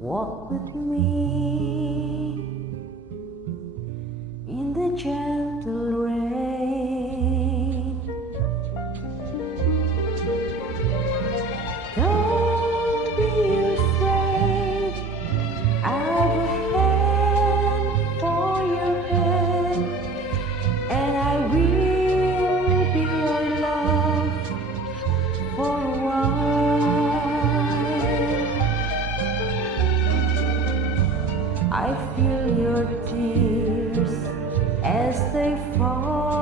Walk with me in the gentle rain. Don't be afraid. I've a hand for your hand, and I will be your love for a while. I feel your tears as they fall.